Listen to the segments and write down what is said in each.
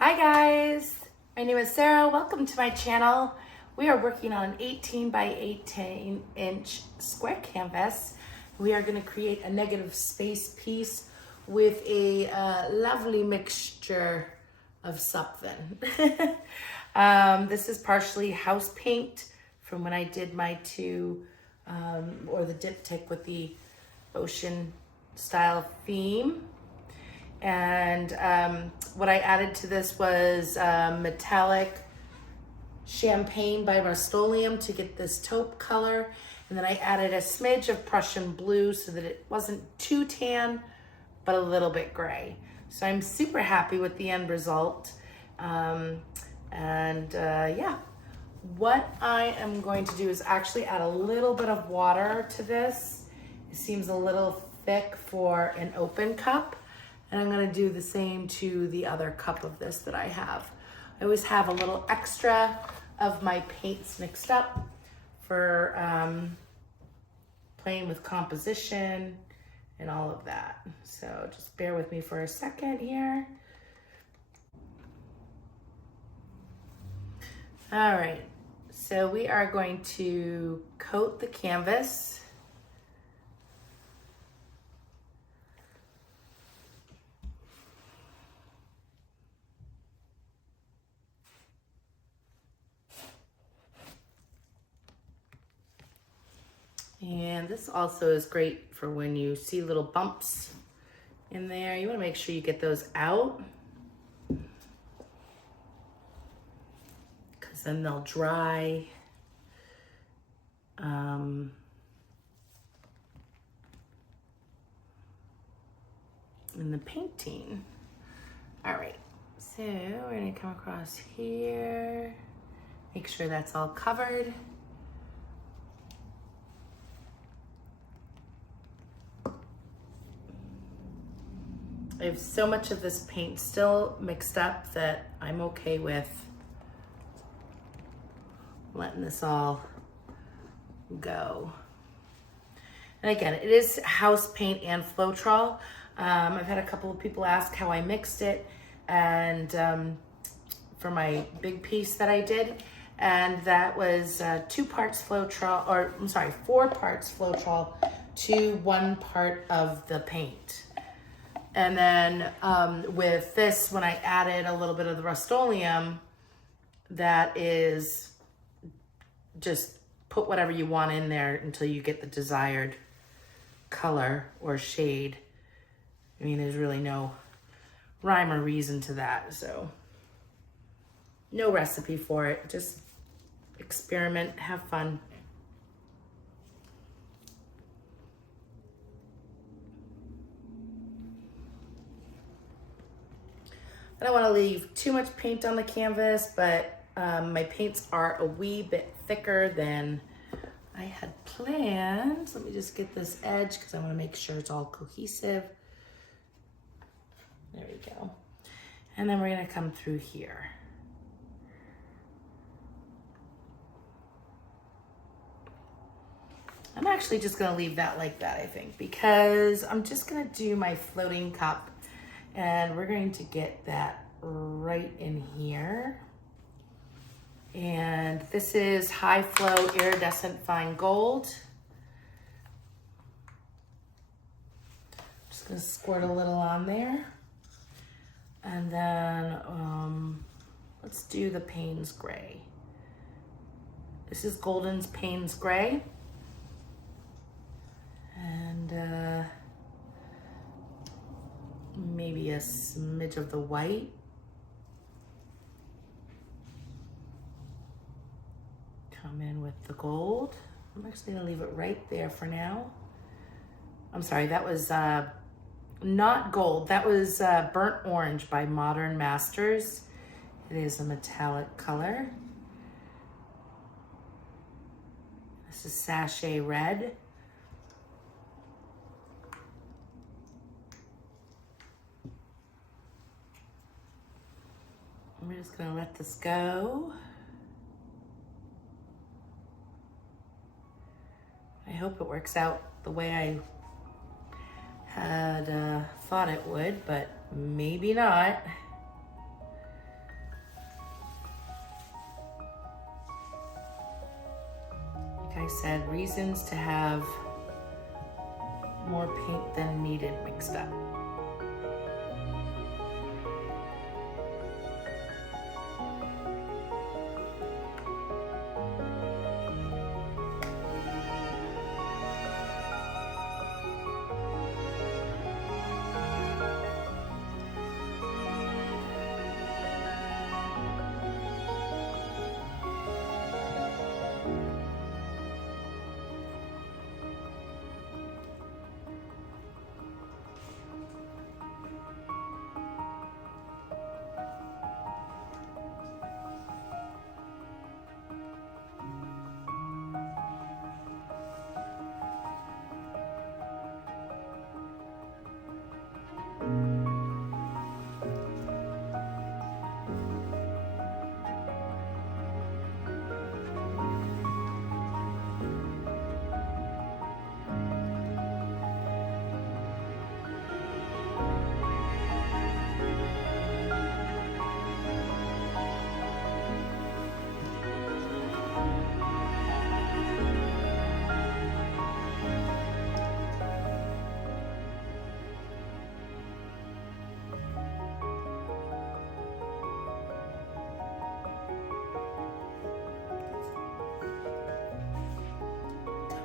Hi guys, my name is Sarah. Welcome to my channel. We are working on an 18 by 18 inch square canvas. We are going to create a negative space piece with a lovely mixture of something. This is partially house paint from when I did my two, or the diptych with the ocean style theme. And what I added to this was metallic champagne by Rust-Oleum to get this taupe color. And then I added a smidge of Prussian blue so that it wasn't too tan, but a little bit gray. So I'm super happy with the end result. Yeah, what I am going to do is actually add a little bit of water to this. It seems a little thick for an open cup. And I'm gonna do the same to the other cup of this that I have. I always have a little extra of my paints mixed up for playing with composition and all of that. So just bear with me for a second here. All right, so we are going to coat the canvas. And this also is great for when you see little bumps in there. You want to make sure you get those out, because then they'll dry. In the painting. All right, so we're going to come across here, make sure that's all covered. I have so much of this paint still mixed up that I'm okay with letting this all go. And again, it is house paint and Floetrol. I've had a couple of people ask how I mixed it, and for my big piece that I did, and that was 2 parts Floetrol, or I'm sorry, 4 parts Floetrol to 1 part of the paint. And then with this, when I added a little bit of the Rust-Oleum, that is just put whatever you want in there until you get the desired color or shade. I mean, there's really no rhyme or reason to that, so no recipe for it. Just experiment, have fun. I don't want to leave too much paint on the canvas, but my paints are a wee bit thicker than I had planned. Let me just get this edge because I want to make sure it's all cohesive. There we go. And then we're going to come through here. I'm actually just going to leave that like that, I think, because I'm just going to do my floating cup. And we're going to get that right in here. And this is High Flow Iridescent Fine Gold. Just gonna squirt a little on there. And then let's do the Payne's Gray. This is Golden's Payne's Gray. And maybe a smidge of the white. Come in with the gold. I'm actually gonna leave it right there for now. I'm sorry, that was not gold. That was Burnt Orange by Modern Masters. It is a metallic color. This is Sachet Red. I'm just gonna let this go. I hope it works out the way I had thought it would, but maybe not. I said, reasons to have more paint than needed mixed up.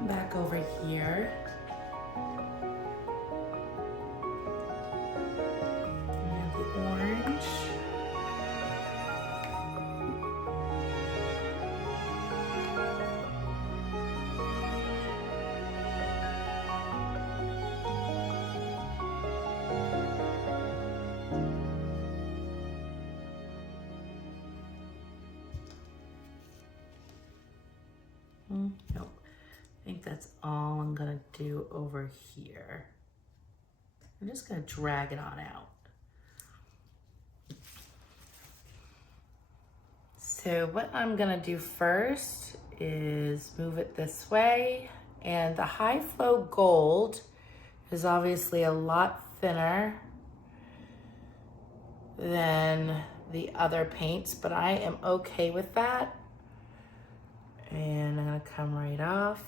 Back over here. And the orange. Nope. I think that's all I'm gonna do over here. I'm just gonna drag it on out. So what I'm gonna do first is move it this way. And the high flow gold is obviously a lot thinner than the other paints, but I am okay with that. And I'm gonna come right off.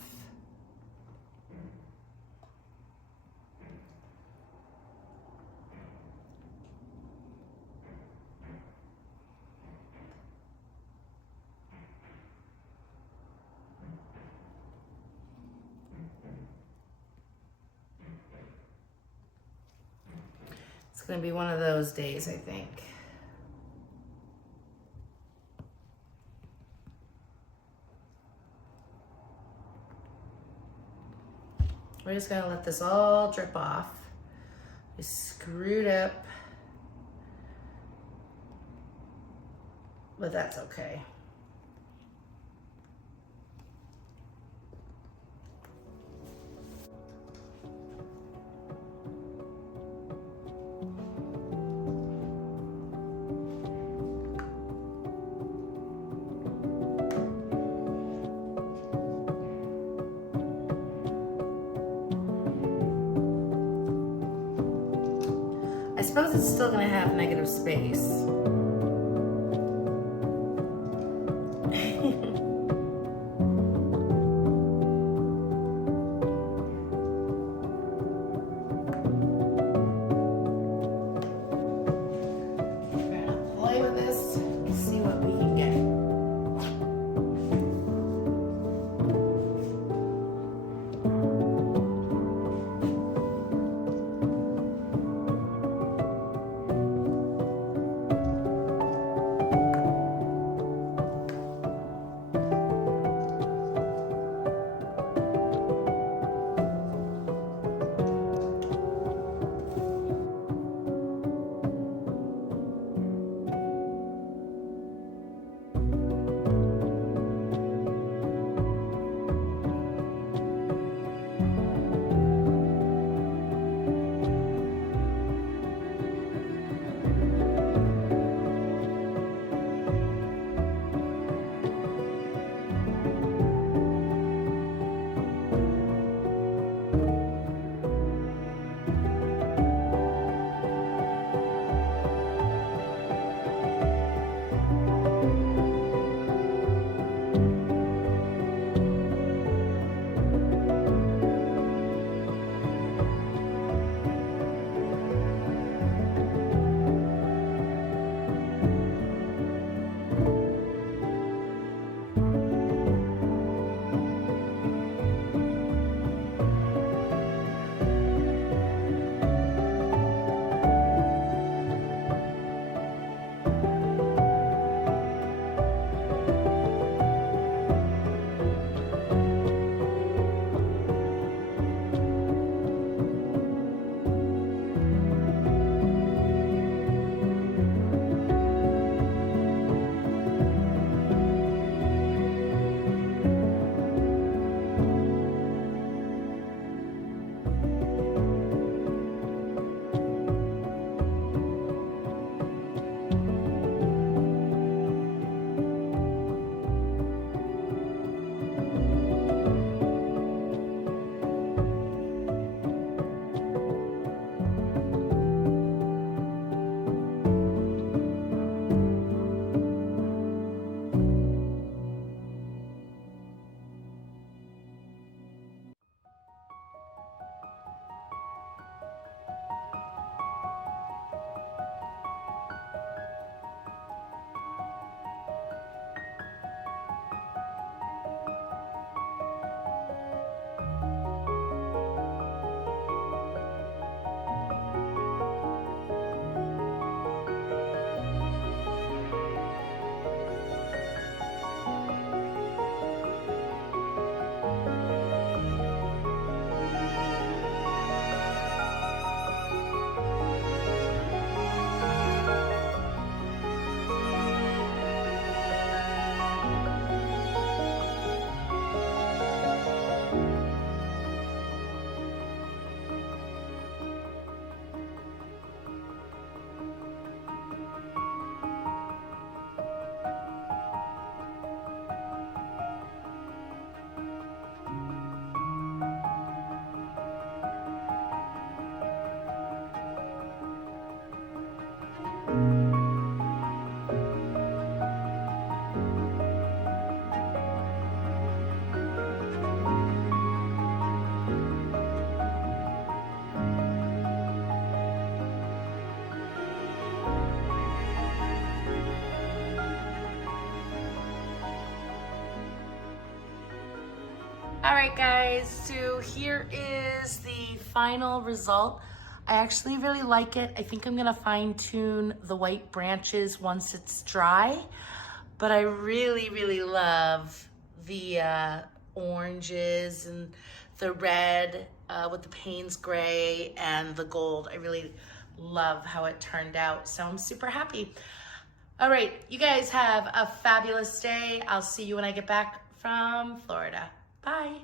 It's gonna be one of those days, I think. We're just gonna let this all drip off. We screwed up, but that's okay. I suppose it's still gonna have negative space. All right, guys, so here is the final result. I actually really like it. I think I'm gonna fine tune the white branches once it's dry, but I really, really love the oranges and the red with the Payne's gray and the gold. I really love how it turned out, so I'm super happy. All right, you guys have a fabulous day. I'll see you when I get back from Florida. Bye.